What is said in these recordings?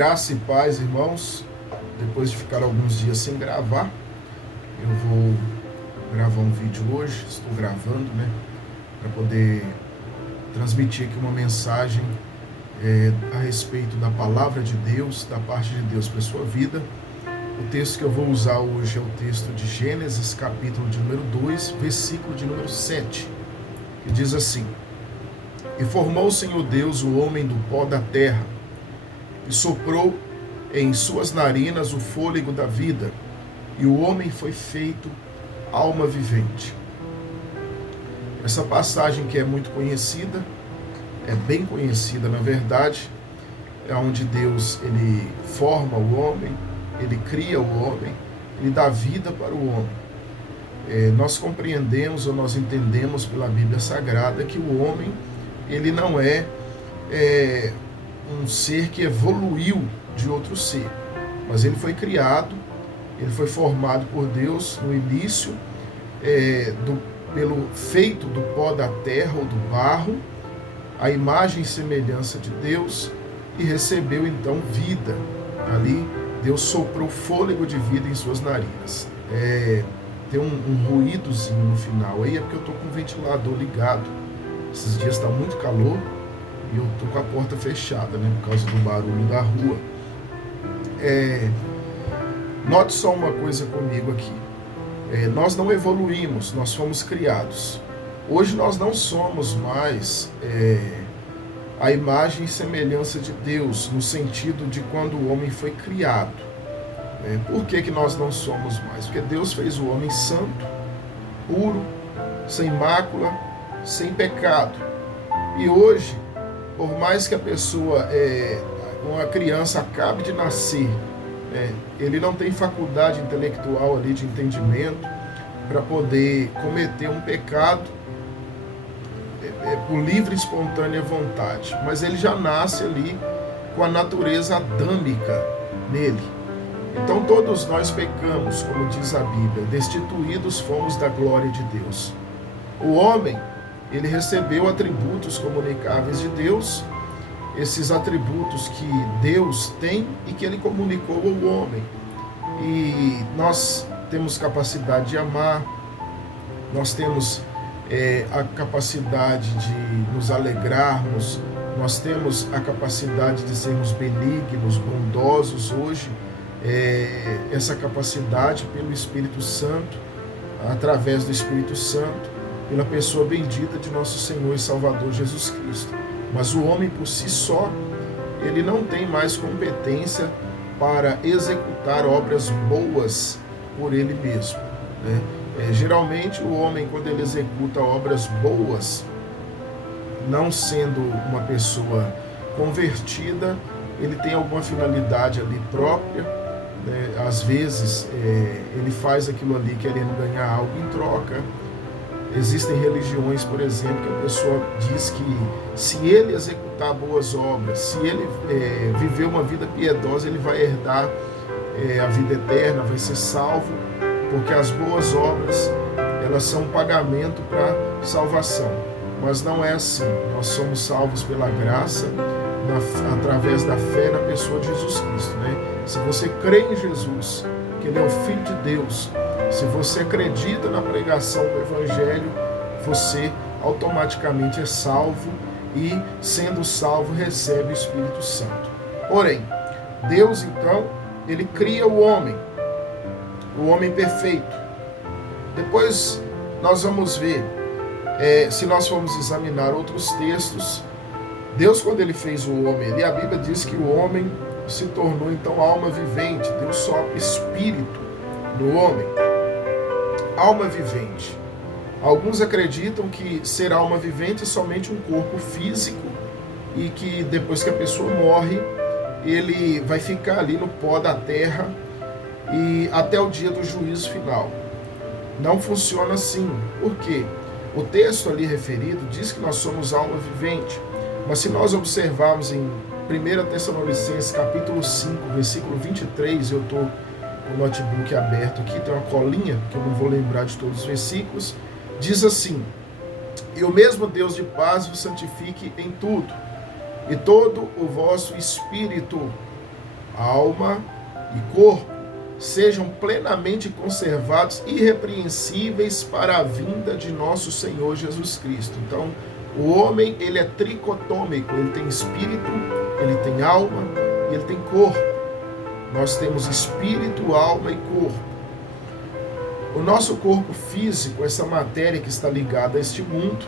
Graça e paz, irmãos. Depois de ficar alguns dias sem gravar, eu vou gravar um vídeo hoje. Estou gravando, para poder transmitir aqui uma mensagem a respeito da palavra de Deus, da parte de Deus para a sua vida. O texto que eu vou usar hoje é o texto de Gênesis, capítulo de número 2, versículo de número 7, que diz assim: E formou o Senhor Deus o homem do pó da terra, e soprou em suas narinas o fôlego da vida, e o homem foi feito alma vivente. Essa passagem, que é muito conhecida, é bem conhecida na verdade, é onde Deus ele forma o homem, ele cria o homem, ele dá vida para o homem. Nós compreendemos ou nós entendemos pela Bíblia Sagrada que o homem ele não é um ser que evoluiu de outro ser, mas ele foi criado, ele foi formado por Deus no início, pelo feito do pó da terra ou do barro, a imagem e semelhança de Deus, e recebeu então vida. Ali Deus soprou fôlego de vida em suas narinas. Tem um ruídozinho no final aí, é porque eu estou com o ventilador ligado. Esses dias está muito calor e eu estou com a porta fechada, por causa do barulho da rua. Note só uma coisa comigo aqui. Nós não evoluímos, nós fomos criados. Hoje nós não somos mais a imagem e semelhança de Deus, no sentido de quando o homem foi criado. Por que nós não somos mais? Porque Deus fez o homem santo, puro, sem mácula, sem pecado. E hoje, por mais que a pessoa, uma criança acabe de nascer, ele não tem faculdade intelectual ali de entendimento para poder cometer um pecado por livre e espontânea vontade, mas ele já nasce ali com a natureza adâmica nele. Então todos nós pecamos, como diz a Bíblia, destituídos fomos da glória de Deus. O homem, ele recebeu atributos comunicáveis de Deus, esses atributos que Deus tem e que ele comunicou ao homem. E nós temos capacidade de amar, nós temos a capacidade de nos alegrarmos, nós temos a capacidade de sermos benignos, bondosos hoje, essa capacidade pelo Espírito Santo, através do Espírito Santo, pela pessoa bendita de nosso Senhor e Salvador Jesus Cristo. Mas o homem por si só, ele não tem mais competência para executar obras boas por ele mesmo. Geralmente o homem, quando ele executa obras boas, não sendo uma pessoa convertida, ele tem alguma finalidade ali própria, às vezes ele faz aquilo ali querendo ganhar algo em troca. Existem religiões, por exemplo, que a pessoa diz que se ele executar boas obras, se ele viver uma vida piedosa, ele vai herdar a vida eterna, vai ser salvo, porque as boas obras, elas são um pagamento para salvação. Mas não é assim. Nós somos salvos pela graça, através da fé na pessoa de Jesus Cristo. Se você crê em Jesus, que Ele é o Filho de Deus, se você acredita na pregação do Evangelho, você automaticamente é salvo e, sendo salvo, recebe o Espírito Santo. Porém, Deus, então, Ele cria o homem perfeito. Depois nós vamos ver, se nós formos examinar outros textos, Deus, quando Ele fez o homem ali, a Bíblia diz que o homem se tornou, então, alma vivente. Deus sopra espírito no homem. Alma vivente. Alguns acreditam que ser alma vivente é somente um corpo físico e que depois que a pessoa morre, ele vai ficar ali no pó da terra e até o dia do juízo final. Não funciona assim. Por quê? O texto ali referido diz que nós somos alma vivente, mas se nós observarmos em 1 Tessalonicenses capítulo 5, versículo 23, eu estou o notebook aberto aqui, tem uma colinha, que eu não vou lembrar de todos os versículos, diz assim: E o mesmo Deus de paz vos santifique em tudo, e todo o vosso espírito, alma e corpo, sejam plenamente conservados, irrepreensíveis para a vinda de nosso Senhor Jesus Cristo. Então, o homem, ele é tricotômico, ele tem espírito, ele tem alma e ele tem corpo. Nós temos espírito, alma e corpo. O nosso corpo físico, essa matéria que está ligada a este mundo,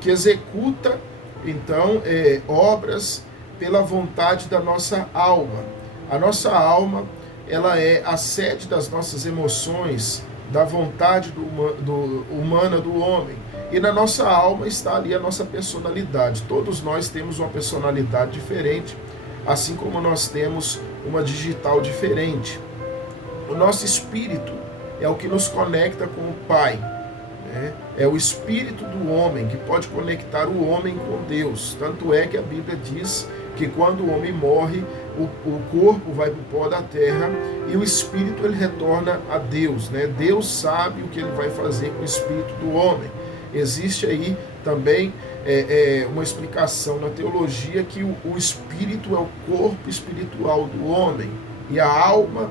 que executa, então, obras pela vontade da nossa alma. A nossa alma, ela é a sede das nossas emoções, da vontade humana do homem. E na nossa alma está ali a nossa personalidade. Todos nós temos uma personalidade diferente, assim como nós temos uma digital diferente. O nosso espírito é o que nos conecta com o Pai, né? É o espírito do homem que pode conectar o homem com Deus. Tanto é que a Bíblia diz que quando o homem morre, o corpo vai para o pó da terra e o espírito ele retorna a Deus, né? Deus sabe o que ele vai fazer com o espírito do homem. Existe aí também uma explicação na teologia que o espírito é o corpo espiritual do homem e a alma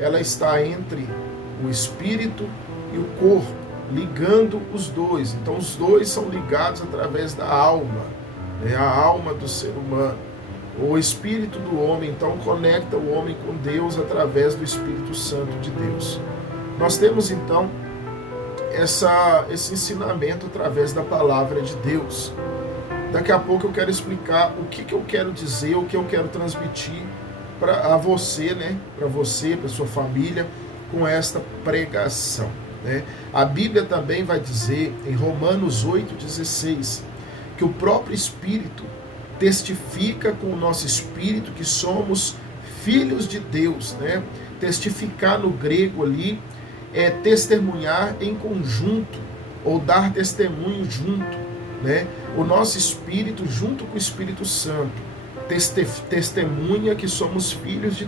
ela está entre o espírito e o corpo, ligando os dois. Então os dois são ligados através da alma, né? A alma do ser humano. O espírito do homem, então, conecta o homem com Deus através do Espírito Santo de Deus. Nós temos, então, esse ensinamento através da palavra de Deus. Daqui a pouco eu quero explicar o que eu quero dizer, o que eu quero transmitir para você, né? Para você, para sua família, com esta pregação, né? A Bíblia também vai dizer, em Romanos 8,16, que o próprio Espírito testifica com o nosso espírito que somos filhos de Deus, né? Testificar no grego ali é testemunhar em conjunto ou dar testemunho junto, né? O nosso espírito junto com o Espírito Santo testemunha que somos filhos de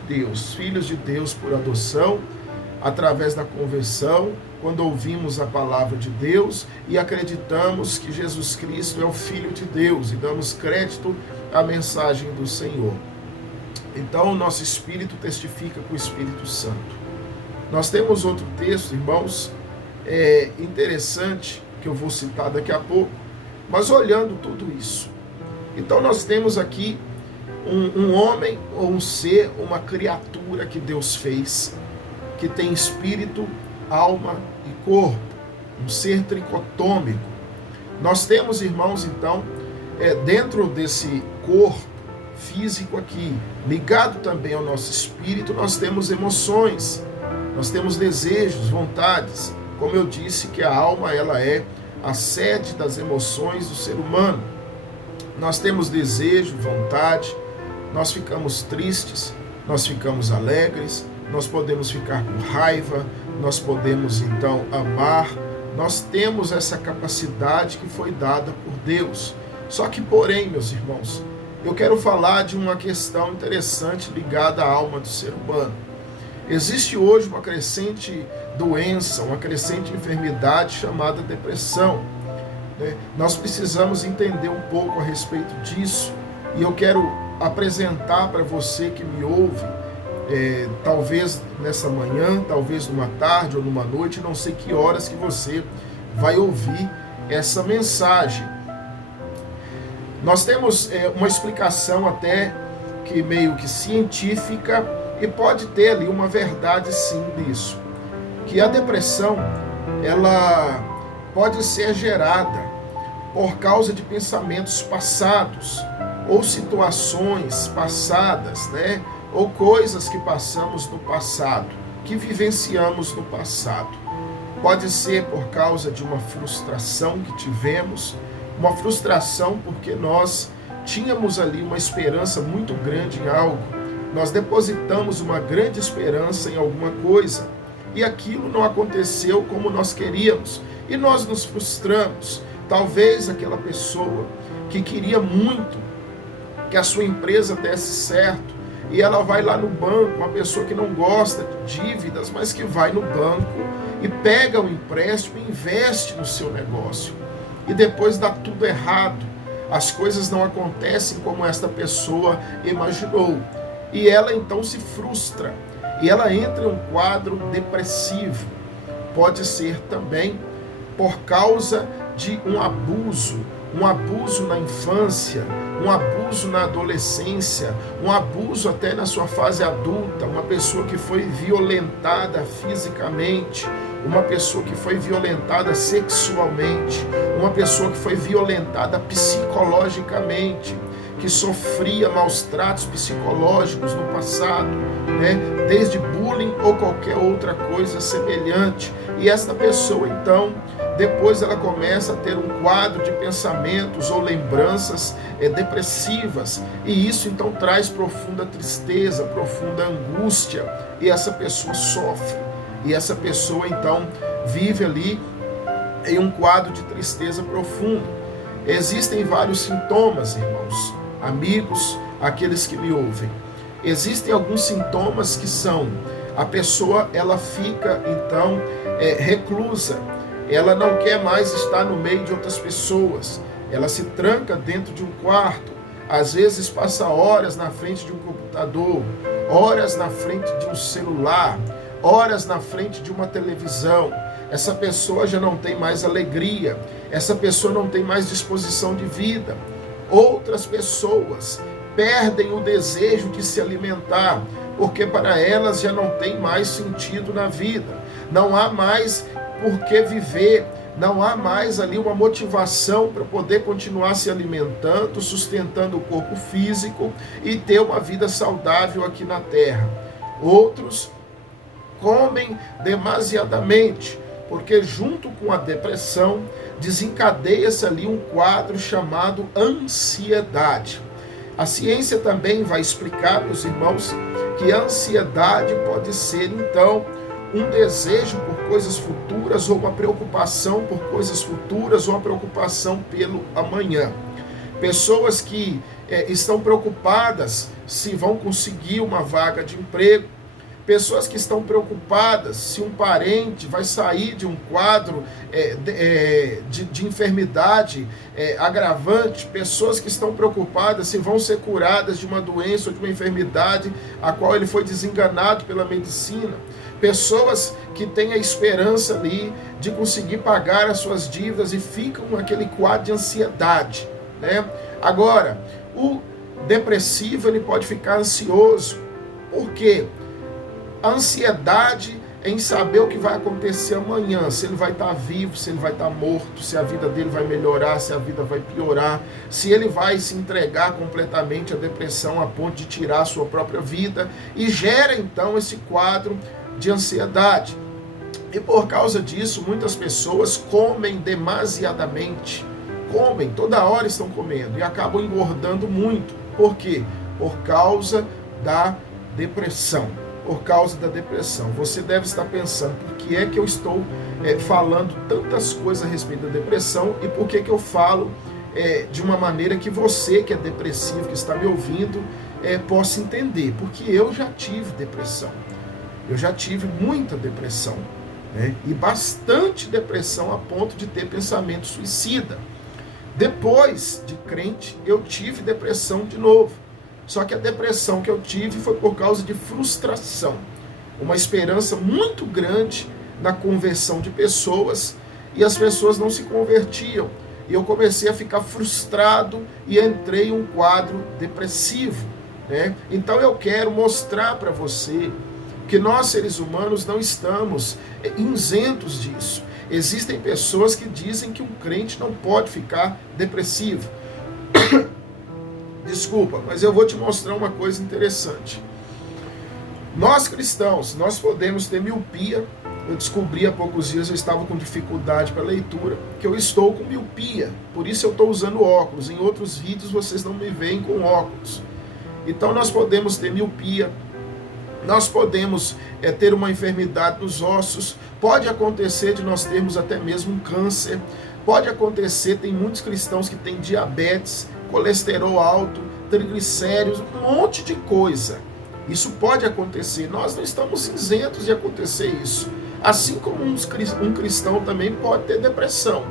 Deus por adoção, através da conversão, quando ouvimos a palavra de Deus e acreditamos que Jesus Cristo é o Filho de Deus e damos crédito à mensagem do Senhor. Então, o nosso espírito testifica com o Espírito Santo. Nós temos outro texto, irmãos, interessante, que eu vou citar daqui a pouco, mas olhando tudo isso. Então, nós temos aqui um homem ou um ser, uma criatura que Deus fez, que tem espírito, alma e corpo, um ser tricotômico. Nós temos, irmãos, então, dentro desse corpo físico aqui, ligado também ao nosso espírito, nós temos emoções, nós temos desejos, vontades. Como eu disse, que a alma ela é a sede das emoções do ser humano. Nós temos desejo, vontade, nós ficamos tristes, nós ficamos alegres, nós podemos ficar com raiva, nós podemos então amar, nós temos essa capacidade que foi dada por Deus. Só que, porém, meus irmãos, eu quero falar de uma questão interessante ligada à alma do ser humano. Existe hoje uma crescente doença, uma crescente enfermidade chamada depressão, né? Nós precisamos entender um pouco a respeito disso e eu quero apresentar para você que me ouve, talvez nessa manhã, talvez numa tarde ou numa noite, não sei que horas que você vai ouvir essa mensagem. Nós temos uma explicação até que meio que científica e pode ter ali uma verdade sim disso, que a depressão ela pode ser gerada por causa de pensamentos passados ou situações passadas, né? Ou coisas que passamos no passado, que vivenciamos no passado. Pode ser por causa de uma frustração que tivemos, uma frustração porque nós tínhamos ali uma esperança muito grande em algo, nós depositamos uma grande esperança em alguma coisa, e aquilo não aconteceu como nós queríamos, e nós nos frustramos. Talvez aquela pessoa que queria muito que a sua empresa desse certo, e ela vai lá no banco, uma pessoa que não gosta de dívidas, mas que vai no banco e pega o empréstimo e investe no seu negócio. E depois dá tudo errado. As coisas não acontecem como esta pessoa imaginou. e ela então se frustra, e ela entra em um quadro depressivo. Pode ser também por causa de um abuso na infância, um abuso na adolescência, um abuso até na sua fase adulta, uma pessoa que foi violentada fisicamente, uma pessoa que foi violentada sexualmente, uma pessoa que foi violentada psicologicamente, que sofria maus tratos psicológicos no passado, né? Desde bullying ou qualquer outra coisa semelhante. E esta pessoa, então, depois ela começa a ter um quadro de pensamentos ou lembranças depressivas, e isso então traz profunda tristeza, profunda angústia, e essa pessoa sofre, e essa pessoa então vive ali em um quadro de tristeza profunda. Existem vários sintomas, irmãos, amigos, aqueles que me ouvem. Existem alguns sintomas que são: a pessoa ela fica então reclusa, ela não quer mais estar no meio de outras pessoas, ela se tranca dentro de um quarto, às vezes passa horas na frente de um computador, horas na frente de um celular, horas na frente de uma televisão. Essa pessoa já não tem mais alegria, essa pessoa não tem mais disposição de vida. Outras pessoas perdem o desejo de se alimentar, porque para elas já não tem mais sentido na vida, não há mais por que viver, não há mais ali uma motivação para poder continuar se alimentando, sustentando o corpo físico e ter uma vida saudável aqui na terra. Outros comem demasiadamente, porque junto com a depressão desencadeia-se ali um quadro chamado ansiedade. A ciência também vai explicar, meus irmãos, que a ansiedade pode ser então um desejo por coisas futuras, ou uma preocupação por coisas futuras, ou uma preocupação pelo amanhã. Pessoas que estão preocupadas se vão conseguir uma vaga de emprego, pessoas que estão preocupadas se um parente vai sair de um quadro de enfermidade agravante, pessoas que estão preocupadas se vão ser curadas de uma doença ou de uma enfermidade a qual ele foi desenganado pela medicina, pessoas que têm a esperança ali de conseguir pagar as suas dívidas e ficam naquele quadro de ansiedade, né? Agora, o depressivo ele pode ficar ansioso. Por quê? A ansiedade em saber o que vai acontecer amanhã, se ele vai estar vivo, se ele vai estar morto, se a vida dele vai melhorar, se a vida vai piorar, se ele vai se entregar completamente à depressão a ponto de tirar a sua própria vida, e gera então esse quadro de ansiedade. E por causa disso, muitas pessoas comem demasiadamente, toda hora estão comendo e acabam engordando muito. Por quê? Por causa da depressão. Por causa da depressão. Você deve estar pensando, por que é que eu estou falando tantas coisas a respeito da depressão, e por que que eu falo de uma maneira que você que é depressivo, que está me ouvindo, possa entender? Porque eu já tive depressão. Eu já tive muita depressão, né? E bastante depressão a ponto de ter pensamento suicida. Depois de crente, eu tive depressão de novo. Só que a depressão que eu tive foi por causa de frustração. Uma esperança muito grande na conversão de pessoas, e as pessoas não se convertiam. E eu comecei a ficar frustrado e entrei em um quadro depressivo, né? Então eu quero mostrar para você que nós, seres humanos, não estamos isentos disso. Existem pessoas que dizem que um crente não pode ficar depressivo. Desculpa, mas eu vou te mostrar uma coisa interessante. Nós cristãos, nós podemos ter miopia. Eu descobri há poucos dias, eu estava com dificuldade para leitura, que eu estou com miopia. Por isso eu estou usando óculos. Em outros vídeos vocês não me veem com óculos. Então nós podemos ter miopia. Nós podemos ter uma enfermidade nos ossos. Pode acontecer de nós termos até mesmo um câncer. Pode acontecer, tem muitos cristãos que têm diabetes, colesterol alto, triglicéridos, um monte de coisa. Isso pode acontecer. Nós não estamos isentos de acontecer isso. Assim como um cristão também pode ter depressão.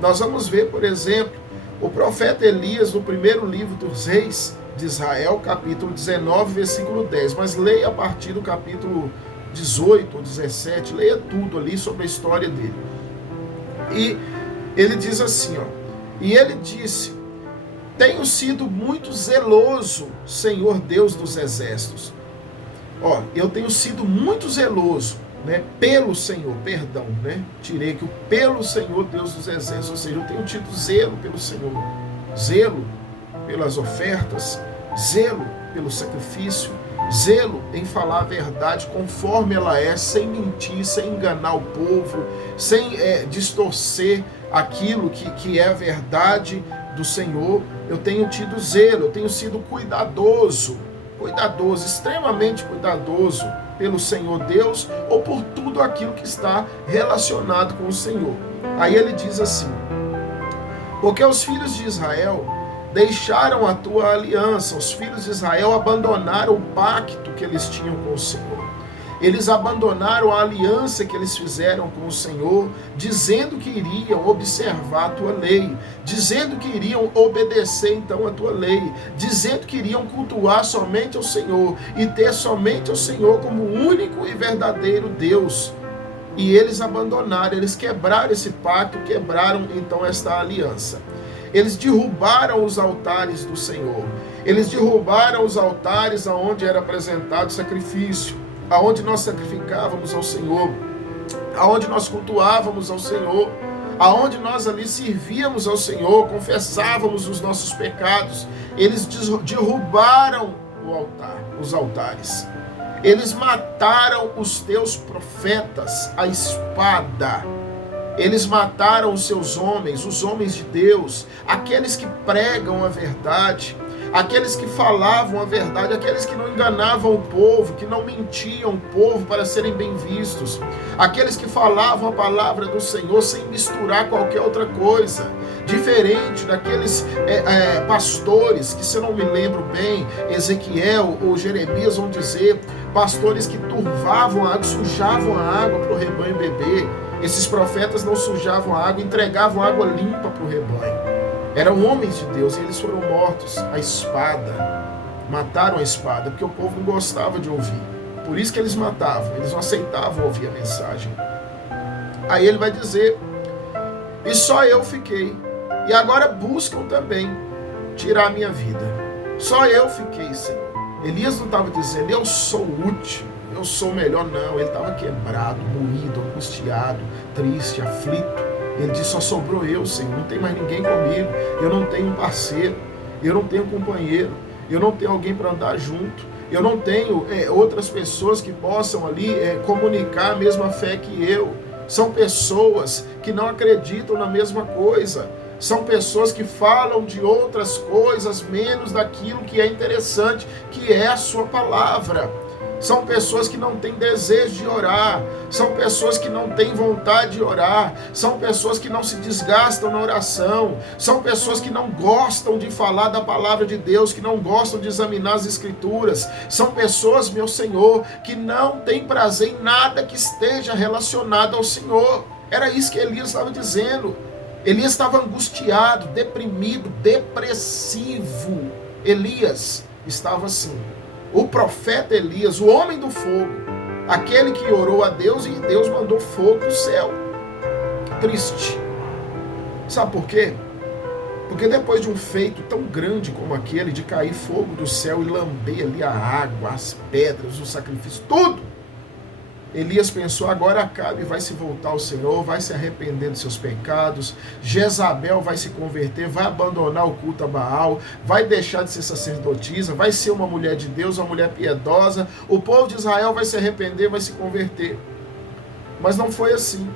Nós vamos ver, por exemplo, o profeta Elias, no primeiro livro dos Reis, de Israel, capítulo 19, versículo 10. Mas leia a partir do capítulo 18 ou 17, leia tudo ali sobre a história dele. E ele diz assim, ó, e ele disse: tenho sido muito zeloso, Senhor Deus dos exércitos. Ó, eu tenho sido muito zeloso, né, pelo Senhor, perdão, né, tirei aqui o pelo Senhor Deus dos exércitos, ou seja, eu tenho tido zelo pelo Senhor, zelo pelas ofertas, zelo pelo sacrifício, zelo em falar a verdade conforme ela é, sem mentir, sem enganar o povo, sem distorcer aquilo que é a verdade do Senhor. Eu tenho tido zelo, eu tenho sido cuidadoso, extremamente cuidadoso pelo Senhor Deus, ou por tudo aquilo que está relacionado com o Senhor. Aí ele diz assim: porque os filhos de Israel deixaram a tua aliança, os filhos de Israel abandonaram o pacto que eles tinham com o Senhor. Eles abandonaram a aliança que eles fizeram com o Senhor, dizendo que iriam observar a tua lei, dizendo que iriam obedecer então a tua lei, dizendo que iriam cultuar somente ao Senhor e ter somente ao Senhor como único e verdadeiro Deus. E eles abandonaram, eles quebraram esse pacto, quebraram então esta aliança. Eles derrubaram os altares do Senhor, eles derrubaram os altares aonde era apresentado sacrifício, aonde nós sacrificávamos ao Senhor, aonde nós cultuávamos ao Senhor, aonde nós ali servíamos ao Senhor, confessávamos os nossos pecados. Eles derrubaram o altar, os altares. Eles mataram os teus profetas à espada. Eles mataram os seus homens, os homens de Deus, aqueles que pregam a verdade, aqueles que falavam a verdade, aqueles que não enganavam o povo, que não mentiam o povo para serem bem vistos, aqueles que falavam a palavra do Senhor sem misturar qualquer outra coisa, diferente daqueles pastores, que se eu não me lembro bem, Ezequiel ou Jeremias vão dizer, pastores que turvavam a água, sujavam a água para o rebanho beber. Esses profetas não sujavam a água, entregavam água limpa para o rebanho. Eram homens de Deus e eles foram mortos à espada. Mataram a espada, porque o povo não gostava de ouvir. Por isso que eles matavam, eles não aceitavam ouvir a mensagem. Aí ele vai dizer: e só eu fiquei. E agora buscam também tirar a minha vida. Só eu fiquei, Senhor. Elias não estava dizendo, eu sou útil, eu sou melhor, não. Ele estava quebrado, moído, angustiado, triste, aflito. Ele disse, só sobrou eu, Senhor, não tem mais ninguém comigo, eu não tenho um parceiro, eu não tenho um companheiro, eu não tenho alguém para andar junto, eu não tenho outras pessoas que possam ali comunicar a mesma fé que eu. São pessoas que não acreditam na mesma coisa, são pessoas que falam de outras coisas menos daquilo que é interessante, que é a sua palavra. São pessoas que não têm desejo de orar, são pessoas que não têm vontade de orar, são pessoas que não se desgastam na oração, são pessoas que não gostam de falar da palavra de Deus, que não gostam de examinar as escrituras, são pessoas, meu Senhor, que não têm prazer em nada que esteja relacionado ao Senhor. Era isso que Elias estava dizendo. Elias estava angustiado, deprimido, depressivo. Elias estava assim. O profeta Elias, o homem do fogo, aquele que orou a Deus e Deus mandou fogo do céu. Triste. Sabe por quê? Porque depois de um feito tão grande como aquele, de cair fogo do céu e lamber ali a água, as pedras, o sacrifício, tudo, Elias pensou, agora Acabe vai se voltar ao Senhor, vai se arrepender dos seus pecados, Jezabel vai se converter, vai abandonar o culto a Baal, vai deixar de ser sacerdotisa, vai ser uma mulher de Deus, uma mulher piedosa, o povo de Israel vai se arrepender, vai se converter. Mas não foi assim.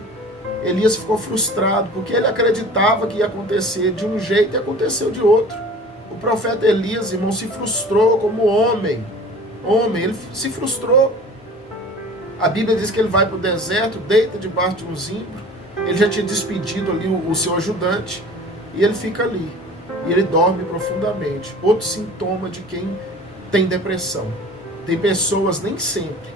Elias ficou frustrado, porque ele acreditava que ia acontecer de um jeito e aconteceu de outro. O profeta Elias, irmão, se frustrou como homem, ele se frustrou. A Bíblia diz que ele vai para o deserto, deita debaixo de um zimbro. Ele já tinha despedido ali o seu ajudante. E ele fica ali. E ele dorme profundamente. Outro sintoma de quem tem depressão. Tem pessoas, nem sempre,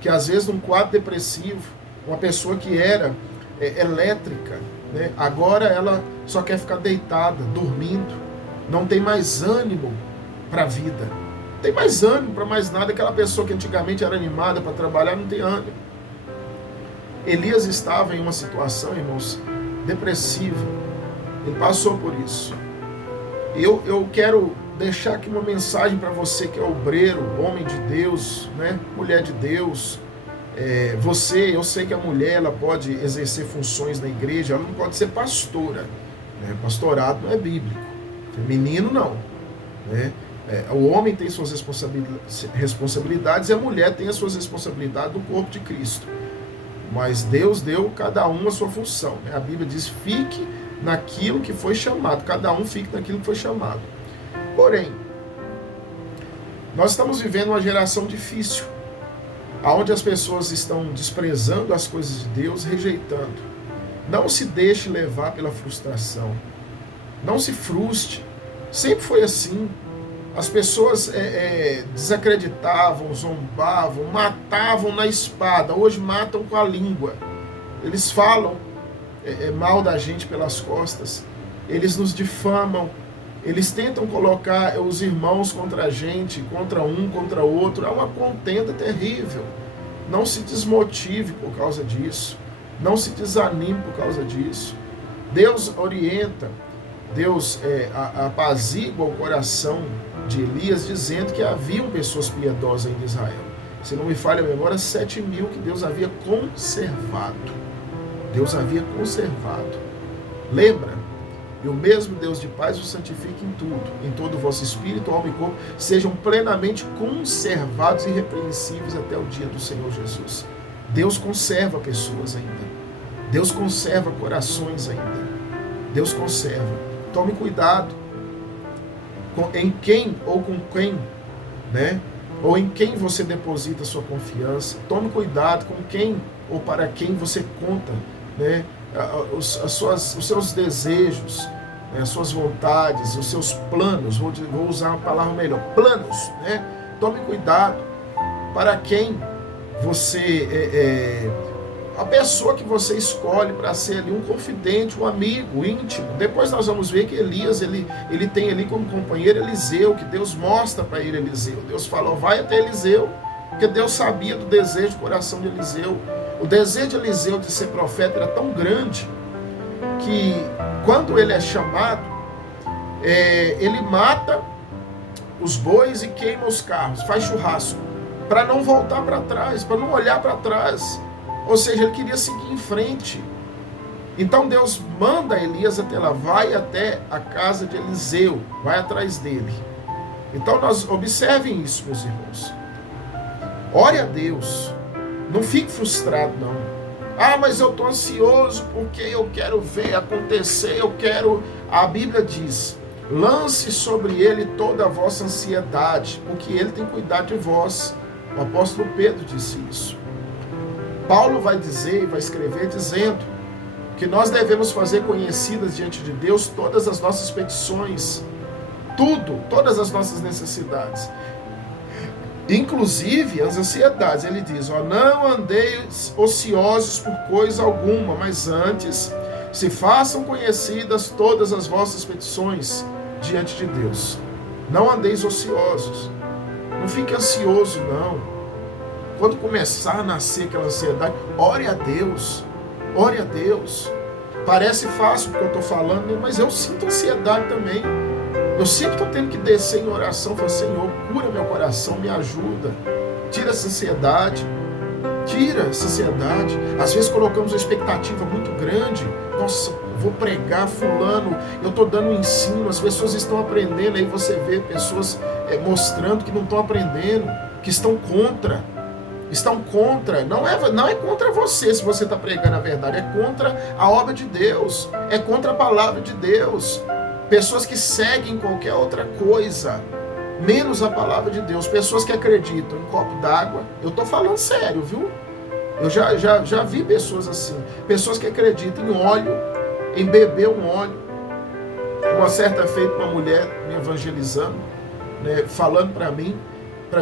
que às vezes num quadro depressivo, uma pessoa que era elétrica, né, agora ela só quer ficar deitada, dormindo. Não tem mais ânimo para a vida. Não tem mais ânimo para mais nada. Aquela pessoa que antigamente era animada para trabalhar não tem ânimo. Elias estava em uma situação, irmãos, depressiva. Ele passou por isso. Eu quero deixar aqui uma mensagem para você que é obreiro, homem de Deus, né? Mulher de Deus. Eu sei que a mulher ela pode exercer funções na igreja, ela não pode ser pastora. Né? Pastorado não é bíblico. Feminino não. Né? O homem tem suas responsabilidades e a mulher tem as suas responsabilidades no corpo de Cristo. Mas Deus deu cada um a sua função. Né? A Bíblia diz, fique naquilo que foi chamado. Cada um fique naquilo que foi chamado. Porém, nós estamos vivendo uma geração difícil, onde as pessoas estão desprezando as coisas de Deus, rejeitando. Não se deixe levar pela frustração. Não se frustre. Sempre foi assim. As pessoas desacreditavam, zombavam, matavam na espada. Hoje matam com a língua. Eles falam mal da gente pelas costas. Eles nos difamam. Eles tentam colocar os irmãos contra a gente, contra um, contra outro. É uma contenda terrível. Não se desmotive por causa disso. Não se desanime por causa disso. Deus orienta, Deus apazigua o coração de Elias, dizendo que haviam pessoas piedosas em Israel. Se não me falha a memória, 7.000 que Deus havia conservado. Deus havia conservado. Lembra? E o mesmo Deus de paz os santifique em tudo, em todo o vosso espírito, alma e corpo, sejam plenamente conservados e irrepreensíveis até o dia do Senhor Jesus. Deus conserva pessoas ainda. Deus conserva corações ainda. Deus conserva. Tome cuidado em quem ou com quem, né? Ou em quem você deposita sua confiança. Tome cuidado com quem ou para quem você conta, né? Os seus desejos, né? As suas vontades, os seus planos. Vou usar uma palavra melhor. Planos, né? Tome cuidado para quem você a pessoa que você escolhe para ser ali um confidente, um amigo íntimo. Depois nós vamos ver que Elias, ele tem ali como companheiro Eliseu, que Deus mostra para ele Eliseu. Deus falou, vai até Eliseu, porque Deus sabia do desejo do coração de Eliseu. O desejo de Eliseu de ser profeta era tão grande, que quando ele é chamado, ele mata os bois e queima os carros, faz churrasco, para não voltar para trás, para não olhar para trás. Ou seja, ele queria seguir em frente. Então Deus manda Elias até lá, vai até a casa de Eliseu, vai atrás dele. Então nós observem isso, meus irmãos. Ore a Deus, não fique frustrado não. Ah, mas eu estou ansioso porque eu quero ver acontecer, A Bíblia diz, lance sobre ele toda a vossa ansiedade, porque ele tem cuidado de vós. O apóstolo Pedro disse isso. Paulo vai dizer e vai escrever dizendo que nós devemos fazer conhecidas diante de Deus todas as nossas petições, todas as nossas necessidades, inclusive as ansiedades. Ele diz, não andeis ociosos por coisa alguma, mas antes se façam conhecidas todas as vossas petições diante de Deus. Não andeis ociosos, não fique ansioso não. Quando começar a nascer aquela ansiedade, ore a Deus. Ore a Deus. Parece fácil porque eu estou falando, mas eu sinto ansiedade também. Eu sempre estou tendo que descer em oração, falar, Senhor, cura meu coração, me ajuda. Tira essa ansiedade. Tira essa ansiedade. Às vezes colocamos uma expectativa muito grande. Nossa, vou pregar fulano, eu estou dando um ensino, as pessoas estão aprendendo, aí você vê pessoas mostrando que não estão aprendendo, que estão contra. Não é contra você se você está pregando a verdade, é contra a obra de Deus, é contra a palavra de Deus. Pessoas que seguem qualquer outra coisa, menos a palavra de Deus, pessoas que acreditam em copo d'água, eu estou falando sério, viu? Eu já vi pessoas assim, pessoas que acreditam em óleo, em beber um óleo. Uma certa feita, uma mulher me evangelizando, né, falando para mim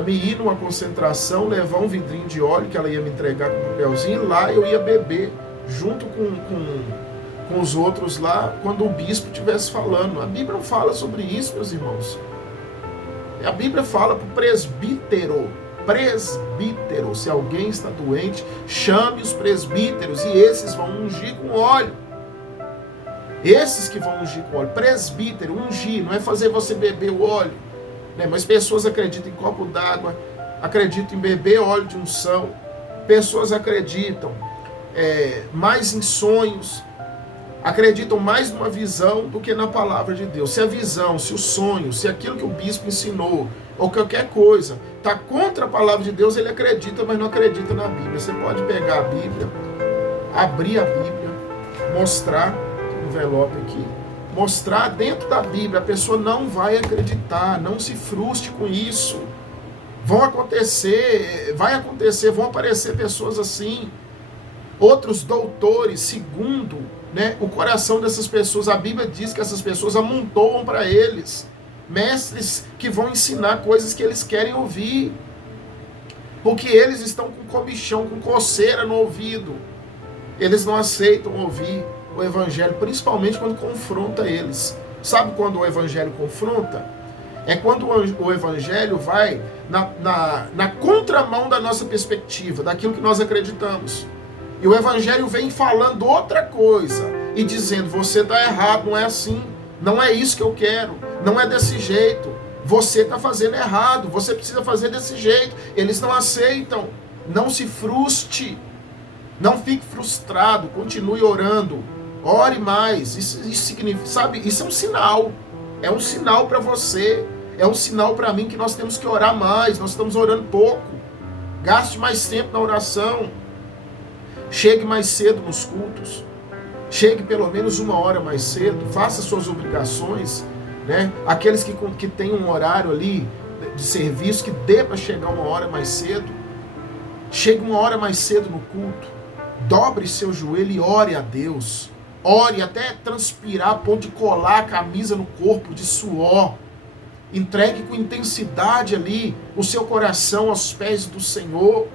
ir numa concentração, levar um vidrinho de óleo que ela ia me entregar com um papelzinho, e lá eu ia beber junto com os outros lá, quando o bispo estivesse falando. A Bíblia não fala sobre isso, meus irmãos. A Bíblia fala para o presbítero. Presbítero, se alguém está doente, chame os presbíteros e esses vão ungir com óleo. Esses que vão ungir com óleo. Presbítero, ungir, não é fazer você beber o óleo, né? Mas pessoas acreditam em copo d'água, acreditam em beber óleo de unção, pessoas acreditam mais em sonhos, acreditam mais numa visão do que na palavra de Deus. Se a visão, se o sonho, se aquilo que o bispo ensinou, ou qualquer coisa, está contra a palavra de Deus, ele acredita, mas não acredita na Bíblia. Você pode pegar a Bíblia, abrir a Bíblia, mostrar no envelope aqui, mostrar dentro da Bíblia, a pessoa não vai acreditar, não se frustre com isso. Vão aparecer pessoas assim, outros doutores, segundo, né, o coração dessas pessoas. A Bíblia diz que essas pessoas amontoam para eles mestres que vão ensinar coisas que eles querem ouvir, porque eles estão com comichão, com coceira no ouvido. Eles não aceitam ouvir o evangelho, principalmente quando confronta eles. Sabe quando o evangelho confronta? É quando o evangelho vai na contramão da nossa perspectiva, daquilo que nós acreditamos. E o evangelho vem falando outra coisa e dizendo: você está errado, não é assim, não é isso que eu quero, não é desse jeito, você está fazendo errado, você precisa fazer desse jeito. Eles não aceitam. Não se frustre, não fique frustrado, continue orando, ore mais. Isso significa, sabe, isso é um sinal para você, é um sinal para mim que nós temos que orar mais. Nós estamos orando pouco. Gaste mais tempo na oração, chegue mais cedo nos cultos, chegue pelo menos 1 hora mais cedo, faça suas obrigações, né? Aqueles que têm um horário ali de serviço, que dê para chegar 1 hora mais cedo, chegue 1 hora mais cedo no culto, dobre seu joelho e ore a Deus, ore até transpirar a ponto de colar a camisa no corpo de suor, entregue com intensidade ali o seu coração aos pés do Senhor.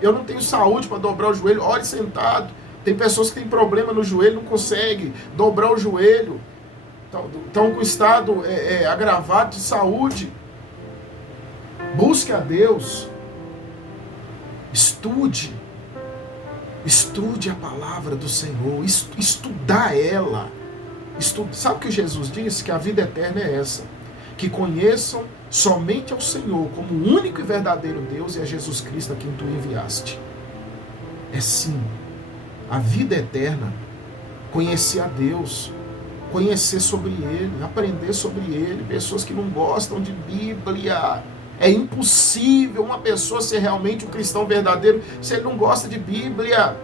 Eu não tenho saúde para dobrar o joelho, ore sentado. Tem pessoas que têm problema no joelho, não conseguem dobrar o joelho, estão com estado agravado de saúde. Busque a Deus, estude a palavra do Senhor, estudar ela. Sabe o que Jesus disse? Que a vida eterna é essa: que conheçam somente ao Senhor como o único e verdadeiro Deus e a Jesus Cristo a quem tu enviaste. É sim, a vida eterna, conhecer a Deus, conhecer sobre Ele, aprender sobre Ele. Pessoas que não gostam de Bíblia, é impossível uma pessoa ser realmente um cristão verdadeiro se ele não gosta de Bíblia.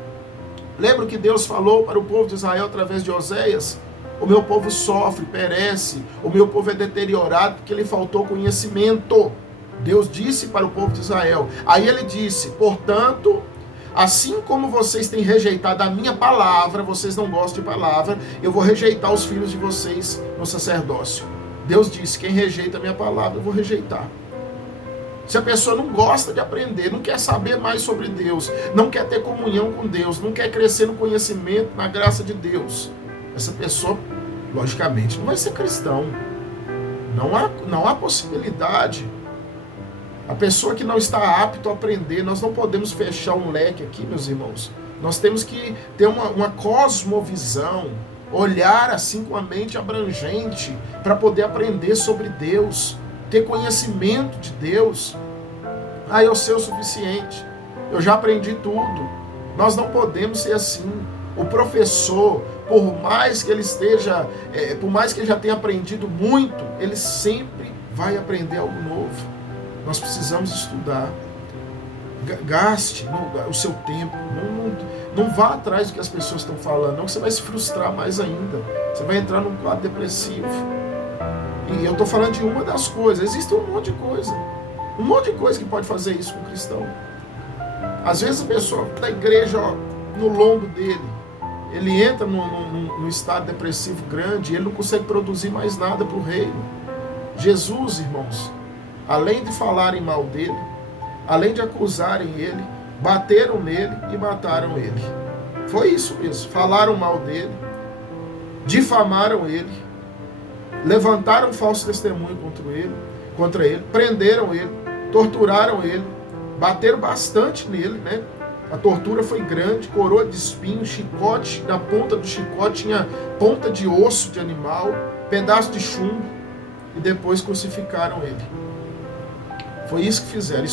Lembra que Deus falou para o povo de Israel através de Oséias? O meu povo sofre, perece, o meu povo é deteriorado porque lhe faltou conhecimento. Deus disse para o povo de Israel. Aí ele disse: portanto, assim como vocês têm rejeitado a minha palavra, vocês não gostam de palavra, eu vou rejeitar os filhos de vocês no sacerdócio. Deus disse: quem rejeita a minha palavra, eu vou rejeitar. Se a pessoa não gosta de aprender, não quer saber mais sobre Deus, não quer ter comunhão com Deus, não quer crescer no conhecimento, na graça de Deus, essa pessoa, logicamente, não vai ser cristão. Não há possibilidade. A pessoa que não está apto a aprender, nós não podemos fechar um leque aqui, meus irmãos. Nós temos que ter uma cosmovisão, olhar assim com a mente abrangente, para poder aprender sobre Deus, ter conhecimento de Deus. Eu sei o suficiente, eu já aprendi tudo. Nós não podemos ser assim. O professor, por mais que ele esteja, por mais que ele já tenha aprendido muito, ele sempre vai aprender algo novo. Nós precisamos estudar. Gaste o seu tempo. Não vá atrás do que as pessoas estão falando, não, que você vai se frustrar mais ainda. Você vai entrar num quadro depressivo. E eu estou falando de uma das coisas. Existe um monte de coisa. Um monte de coisa que pode fazer isso com o cristão. Às vezes a pessoa da igreja, no lombo dele, ele entra num estado depressivo grande e ele não consegue produzir mais nada para o reino. Jesus, irmãos, além de falarem mal dele, além de acusarem ele, bateram nele e mataram ele. Foi isso mesmo. Falaram mal dele, difamaram ele, levantaram falso testemunho contra ele, contra ele, prenderam ele, torturaram ele, bateram bastante nele, né? A tortura foi grande, coroa de espinho, chicote, na ponta do chicote tinha ponta de osso de animal, pedaço de chumbo, e depois crucificaram ele. Foi isso que fizeram,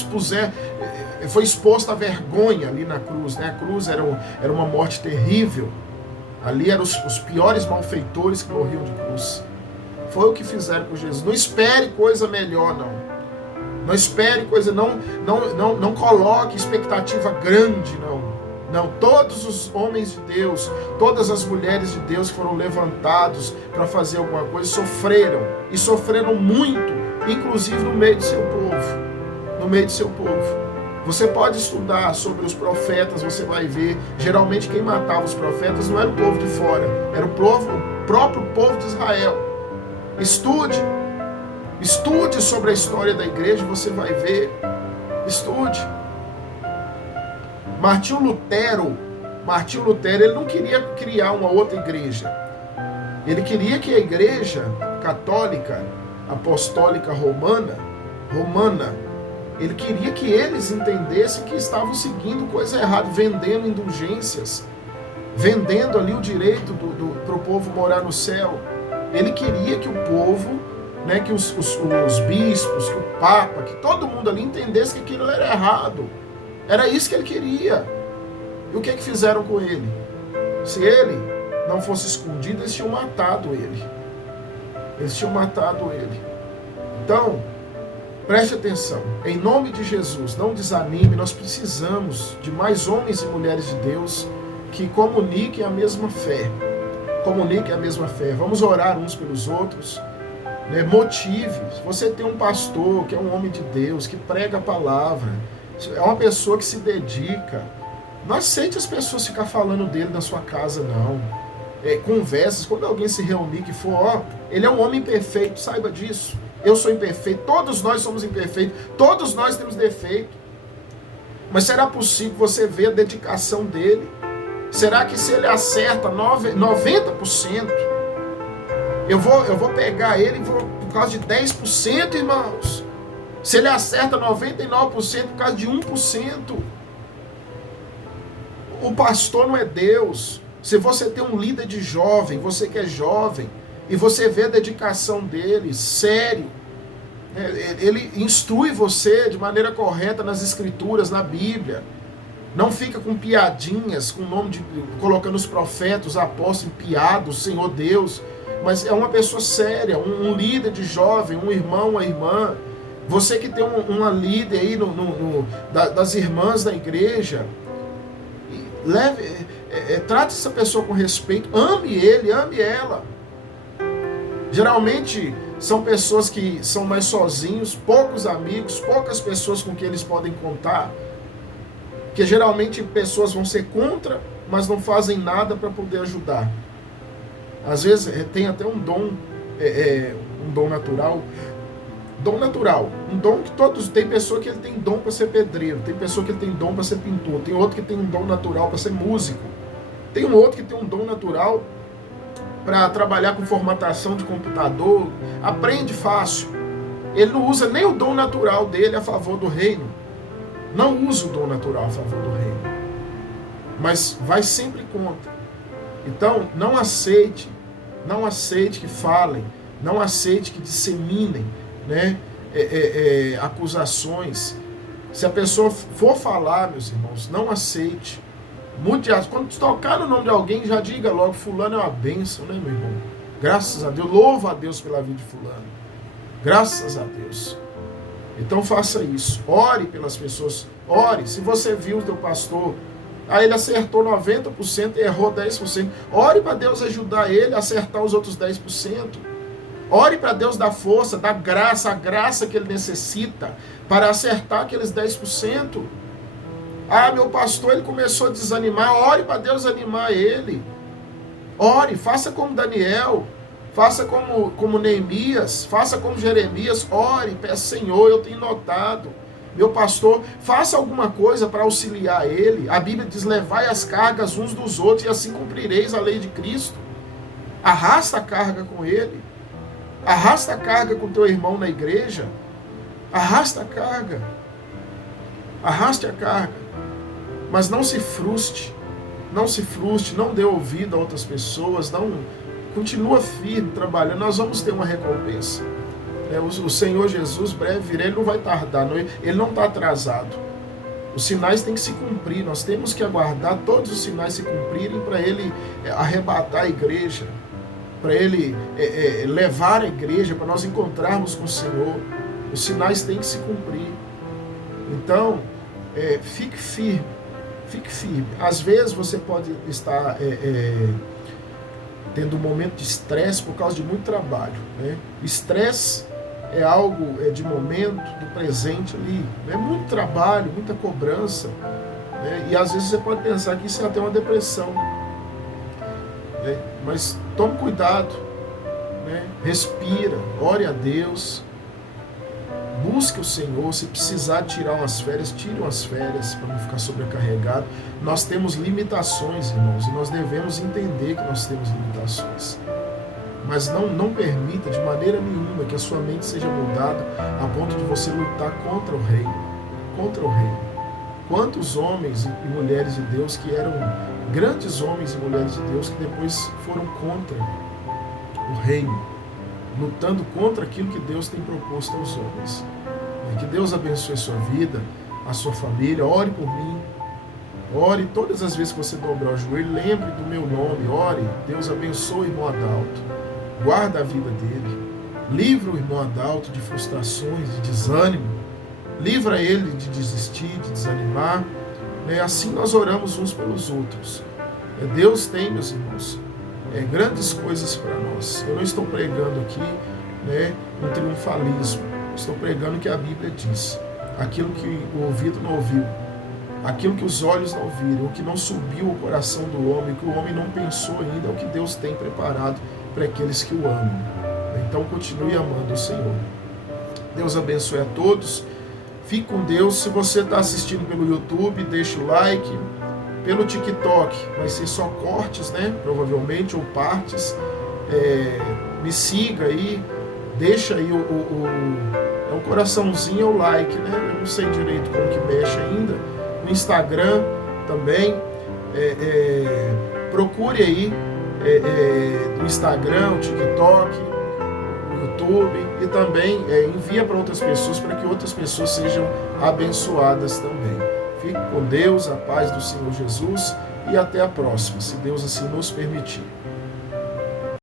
foi exposto à vergonha ali na cruz, né? A cruz era uma morte terrível, ali eram os piores malfeitores que morriam de cruz. Foi o que fizeram com Jesus. Não espere coisa melhor, não. Não espere coisa, não coloque expectativa grande, não. Não, todos os homens de Deus, todas as mulheres de Deus que foram levantados para fazer alguma coisa, sofreram, e sofreram muito, inclusive no meio do seu povo. No meio do seu povo. Você pode estudar sobre os profetas, você vai ver, geralmente quem matava os profetas não era o povo de fora, era o próprio povo de Israel. Estude sobre a história da igreja, você vai ver. Estude. Martinho Lutero, ele não queria criar uma outra igreja. Ele queria que a igreja católica, apostólica romana, ele queria que eles entendessem que estavam seguindo coisa errada, vendendo indulgências, vendendo ali o direito para o povo morar no céu. Ele queria que o povo, né, que os bispos, que o Papa, que todo mundo ali entendesse que aquilo era errado. Era isso que ele queria. E o que fizeram com ele? Se ele não fosse escondido, eles tinham matado ele. Então, preste atenção. Em nome de Jesus, não desanime. Nós precisamos de mais homens e mulheres de Deus que comuniquem a mesma fé. Vamos orar uns pelos outros. Motive. Você tem um pastor que é um homem de Deus, que prega a palavra, é uma pessoa que se dedica. Não aceite as pessoas ficar falando dele na sua casa, não. Conversas, quando alguém se reunir, que for, ele é um homem imperfeito, saiba disso. Eu sou imperfeito, todos nós somos imperfeitos, todos nós temos defeito. Mas será possível você ver a dedicação dele? Será que se ele acerta 90%, eu vou pegar ele por causa de 10%, irmãos? Se ele acerta 99% por causa de 1%. O pastor não é Deus. Se você tem um líder de jovem, você que é jovem, e você vê a dedicação dele, sério, ele instrui você de maneira correta nas escrituras, na Bíblia. Não fica com piadinhas, com o nome colocando os profetas, os apóstolos em piados, Senhor Deus. Mas é uma pessoa séria, um líder de jovem, um irmão, uma irmã. Você que tem uma líder aí das irmãs da igreja, trate essa pessoa com respeito, ame ele, ame ela. Geralmente são pessoas que são mais sozinhos, poucos amigos, poucas pessoas com quem eles podem contar, que geralmente pessoas vão ser contra, mas não fazem nada para poder ajudar. Às vezes tem até um dom natural. Um dom que todos... Tem pessoa que ele tem dom para ser pedreiro, tem pessoa que ele tem dom para ser pintor, tem outro que tem um dom natural para ser músico, tem um outro que tem um dom natural para trabalhar com formatação de computador, aprende fácil. Ele não usa nem o dom natural dele a favor do reino. Não usa o dom natural a favor do reino. Mas vai sempre contra. Então, não aceite que falem, não aceite que disseminem, né, acusações. Se a pessoa for falar, meus irmãos, não aceite. Quando tocar no nome de alguém, já diga logo, fulano é uma bênção, né, meu irmão? Graças a Deus, louva a Deus pela vida de fulano. Graças a Deus. Então faça isso, ore pelas pessoas, ore. Se você viu o teu pastor, ele acertou 90% e errou 10%, ore para Deus ajudar ele a acertar os outros 10%. Ore para Deus dar força, dar graça, a graça que ele necessita para acertar aqueles 10%. Meu pastor, ele começou a desanimar, ore para Deus animar ele. Ore, faça como Daniel, faça como Neemias, faça como Jeremias, ore, peça, Senhor, eu tenho notado, meu pastor, faça alguma coisa para auxiliar ele. A Bíblia diz, levai as cargas uns dos outros e assim cumprireis a lei de Cristo. Arrasta a carga com ele, arrasta a carga com teu irmão na igreja, Arrasta a carga. Arraste a carga. Mas não se frustre. Não se frustre, não dê ouvido a outras pessoas, não continua firme trabalhando, nós vamos ter uma recompensa. O Senhor Jesus breve virá, Ele não vai tardar, Ele não está atrasado. Os sinais têm que se cumprir, nós temos que aguardar todos os sinais se cumprirem para Ele arrebatar a igreja, para Ele levar a igreja, para nós encontrarmos com o Senhor. Os sinais têm que se cumprir. Então, fique firme. Fique firme. Às vezes você pode estar tendo um momento de estresse por causa de muito trabalho. Né? Estresse é algo de momento, do presente ali. Né? Muito trabalho, muita cobrança. Né? E às vezes você pode pensar que isso é até uma depressão. Né? Mas tome cuidado. Né? Respira, ore a Deus. Busque o Senhor, se precisar tirar umas férias, tire umas férias para não ficar sobrecarregado. Nós temos limitações, irmãos, e nós devemos entender que nós temos limitações. Mas não permita de maneira nenhuma que a sua mente seja mudada a ponto de você lutar contra o reino. Contra o reino. Quantos homens e mulheres de Deus que eram grandes homens e mulheres de Deus que depois foram contra o reino, lutando contra aquilo que Deus tem proposto aos homens. Que Deus abençoe a sua vida, a sua família. Ore por mim. Ore todas as vezes que você dobrar o joelho. Lembre do meu nome. Ore. Deus abençoe o irmão Adalto. Guarda a vida dele. Livra o irmão Adalto de frustrações, de desânimo. Livra ele de desistir, de desanimar. Assim nós oramos uns pelos outros. Deus tem, meus irmãos, grandes coisas para nós. Eu não estou pregando aqui um triunfalismo. Estou pregando o que a Bíblia diz. Aquilo que o ouvido não ouviu, aquilo que os olhos não viram, o que não subiu ao coração do homem, o que o homem não pensou ainda, é o que Deus tem preparado para aqueles que o amam. Então continue amando o Senhor. Deus abençoe a todos. Fique com Deus. Se você está assistindo pelo YouTube, deixa o like. Pelo TikTok vai ser só cortes, né? Provavelmente, ou partes. Me siga aí, deixa aí o coraçãozinho ou o like, né? Eu não sei direito como que mexe ainda. No Instagram também. Procure aí no Instagram, o TikTok, o YouTube, e também envia para outras pessoas, para que outras pessoas sejam abençoadas também. Fique com Deus, a paz do Senhor Jesus, e até a próxima, se Deus assim nos permitir.